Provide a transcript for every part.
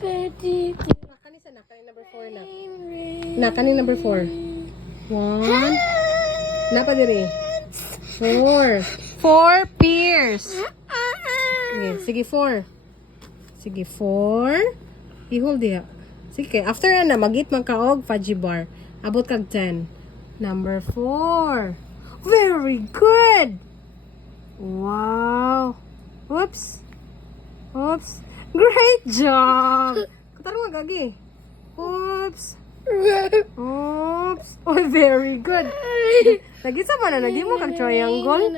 Kani sa na, kani number 4 na. Na, kani number 4. 1. Napa diri? 4. 4 pears. Okay, sige 4. Sige 4. I-hold diha. Sige, after na magit man kaog fudgy bar. Abot kag 10. Number 4. Very good. Wow. Oops. Oops. Great job. Katarong gagi. Oops. Oops. Oh, very good. Lagi sa mana lagi mo kag triangle.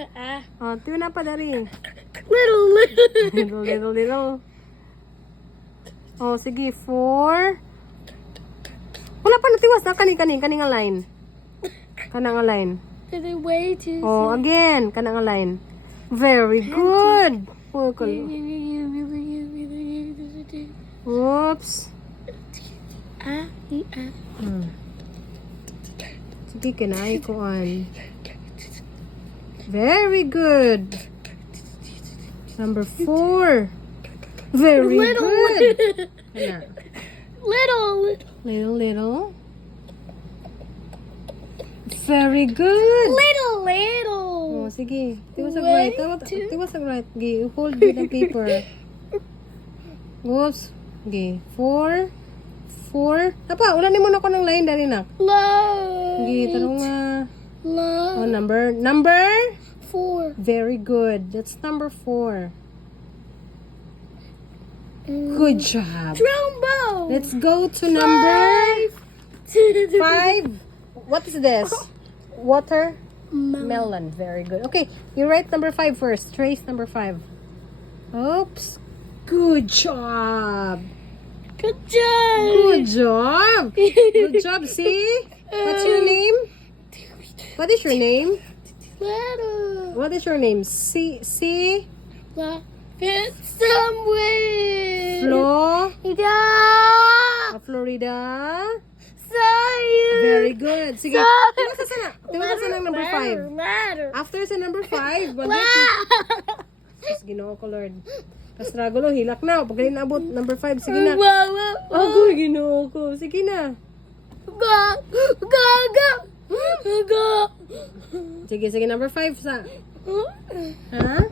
Oh, tiyo na pa dari. Little. Oh, sige, 4. Wala pa natiwas na kani nga line. Kana nga line. Way too Oh, again, kana nga line. Very good. Oh, oops. Sige, kinay ko an. Very good. Number 4. Very good. Kana. Little. Very good. Little. Oh, sige. Tiwas ang right. Tiwas ang right. Okay, hold it ang paper. Oops. Okay, 4. Apa, ulan mo na ko ng line dari na. Okay, tanong nga. Oh, number 4. Very good. That's number 4. Good job. Trombone. Let's go to number 5. What is this? Water? Melon. Very good. Okay, you write number 5 first. Trace number 5. Oops. Good job. Good job. Good job. Good job. See? What's your name? What is your name? Little. What is your name? See? Fit somewhere. Florida. Sayang. Very good. Sige. Tiwas ka sana. Tiwas ka ng number 5. Matter. After sa number 5, Mas ginoo ko, Lord. Kastragulo, hilak na. Pag ganyan abot, number 5, sige na. Ako, ginoo ko. Sige na. Go. Sige, number 5 sa. Ha?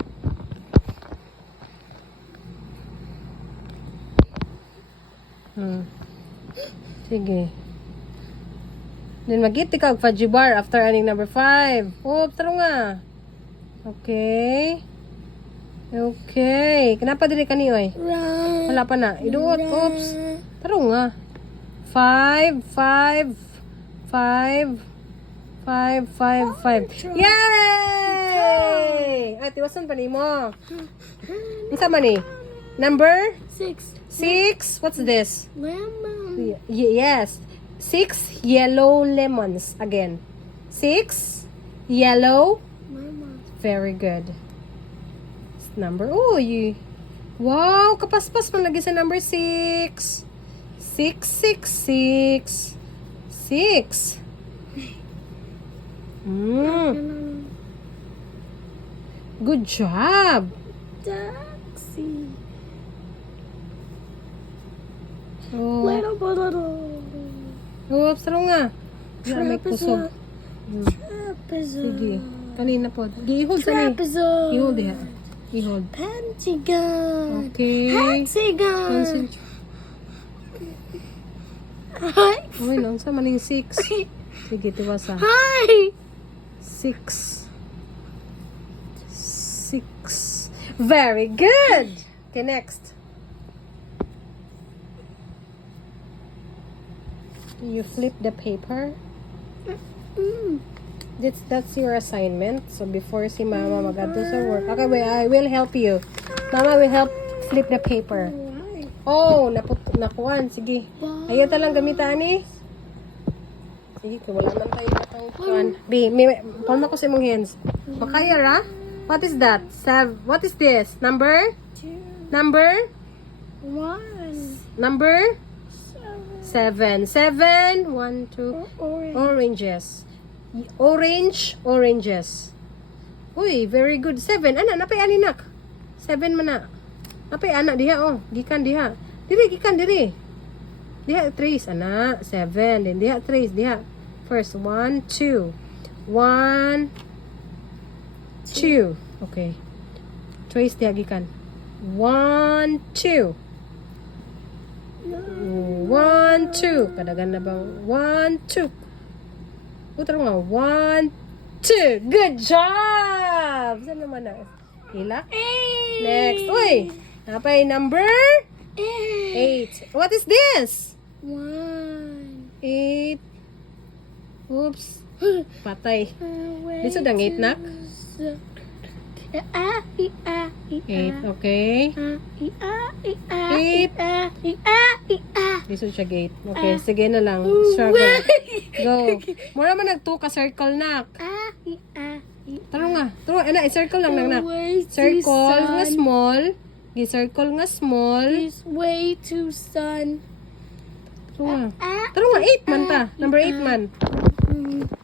Sige. Then magiti ka og fudgy bar after aning number 5. Oh, taro nga. Okay. Kenapa diri kani oy? Wala pa na. Iduot. Oops. Taro nga. 5. Yay! Ay, tiwasan pa nimo. Unsa man ni? Number 6. What's this? Lemon. Yes. 6 yellow lemons. Again. 6 yellow. Lemon. Very good. Number. Oh, you. Wow, kapaspas man lagi sa number 6. 6. Good job. Taxi. Oh. Little. Oops, taro nga. Wala may kusog. Sige. Trapezoid. Kanina po. I-hold sa ni. Trapezoid. I-hold diha. I-hold. Pentagon. Okay. Hexagon. Concentrate. Hi. Uy, nang sa maning 6. Sige, tiwasa. Hi. 6. Very good. Okay, next. You flip the paper. That's your assignment. So before si Mama mag-adto sa work. Okay, wait, I will help you. Mama will help flip the paper. Oh, nakuan. Sige. Ayaw talang gamitan ni. Sige, kung wala man tayo natang kuan. Palma ko sa imong hands. Makaya ra? What is that? What is this? Number? 2. Number? 1. Number? 7. 1, 2. Orange. Oranges. Oranges. Uy, very good. 7. Ana, napay ani nak. 7 man na. Napay ana diha oh. Gikan diha. Diri, gikan, diri. Diha, trace, ana. 7. Then, diha, trace, diha. First, 1, 2. 1, 2. Okay. Trace, diha, gikan. 1, 2. 1, 2. Kadagan na bang 1, 2. Putra nga. 1, 2. Good job! Saan naman na? Hila? Next. Uy! Napay number 8. What is this? 8. Oops. Patay. Dito dang 8 nak? 8. Okay. 8. Dito siya gate. Okay. Sige na lang. Struggle. Go. Mura man nag 2 ka circle nak. Tarong nga. Tarong. Ana, circle lang nak. Circle nga small. Gi-circle nga small. It's way too sun. Tarong nga. Tarong nga. 8 man ta. Number 8 man.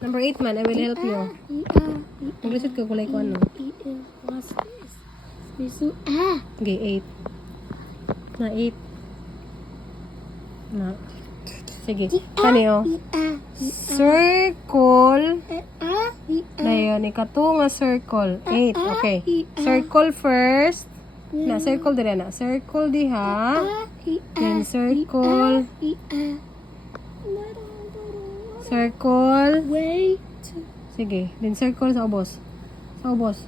Number 8 man. I will help you. Mag-reset ko kulay ko ano. What's this? Okay, 8. Na 8. Na. Sige. Kani oh. Circle. Na yun. Ikato nga circle. 8. Okay. Circle first. Na, circle dire na. Circle diha. Then circle. Circle. Way too. Sige. Then circle sa ubos. Sa ubos.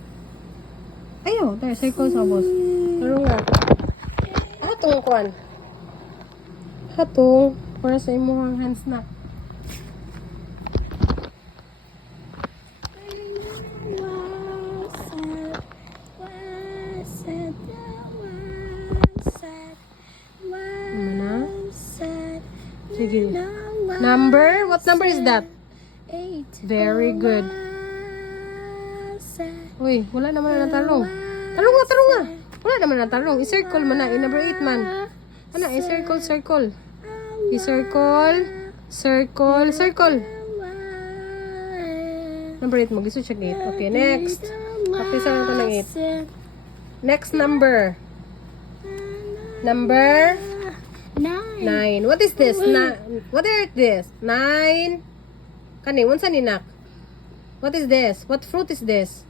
Ayo, tayo circle sa ubos. Pero nga. Hatong kuan. Hatong para sa imong hands na. Sige. Number? What number is that? 8. Very good. Uy, wala naman na talong. Talong nga, talong nga. Wala naman na talong. I-circle mo na. Number 8 man. Ano, i-circle, circle. I-circle, circle, circle. Number 8 mo. Gusto siya 8. Okay, next. Practice lang ito ng 8. Next number. Number 9. What is this? What is this? 9. Kani, unsa ni nak? What is this? What fruit is this?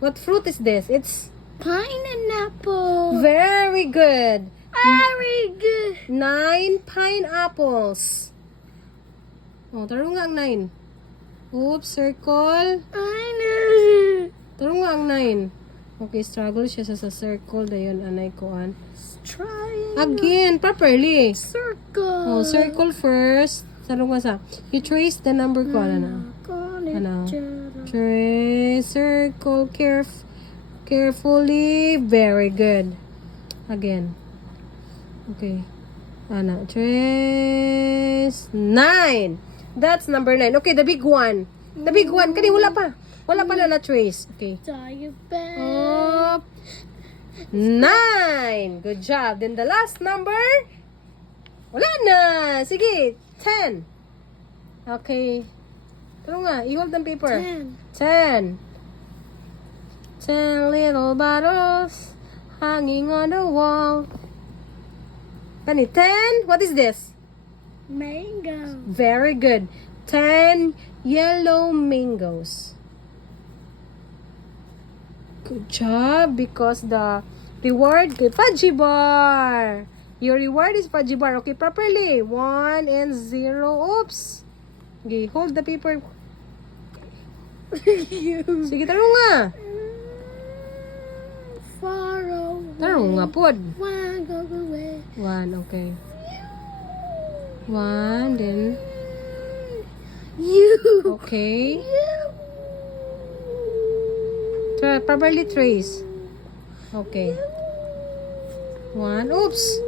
What fruit is this? It's Pineapple. very good. Very good. 9 pineapples. Oh, taro nga ang 9. Oops, circle. I know. Taro nga ang 9. Okay, struggle siya sa circle. Dayon, anay ko an. Triangle. Again, properly. Circle. Oh, circle first. Taro nga sa. You trace the number ko. Ano na? Ano? Trace, circle, carefully. Very good. Again. Okay. Ano? Trace. 9. That's number 9. Okay, the big one. The big one. Kani, wala pa. Wala pa na trace. Okay. Diabetic. Up. 9. Good job. Then the last number. Wala na. Sige. 10. Okay. Taro nga. I-hold ang paper. 10. 10 little bottles hanging on the wall. Kani, 10? What is this? Mango. Very good. 10 yellow mangoes. Good job, because the reward is Fudgy Bar. Your reward is Fudgy Bar. Okay, properly. 1 and 0. Oops. Okay, hold the paper. Sige, taro nga. Far away. Taro nga, pod. One go away. 1, okay. 1, then, You. okay. You. Properly trace. Okay. 1, oops.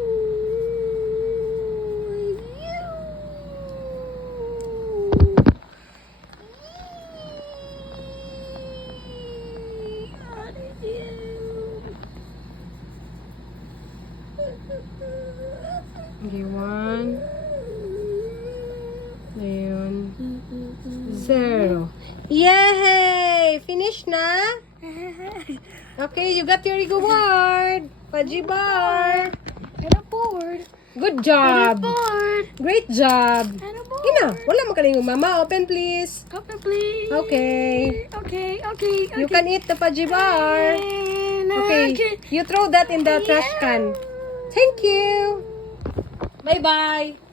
Okay, 1. Ayun. 0. Yay! Finish na? Okay, you got your reward. Fudgy Bar. Ano po Good job. Board. Great job. And a board. Ina, wala makalingong. Mama, open please. Open, please. Okay. Okay. You can eat the fudgy bar. Okay. You throw that in the trash can. Thank you. Bye-bye.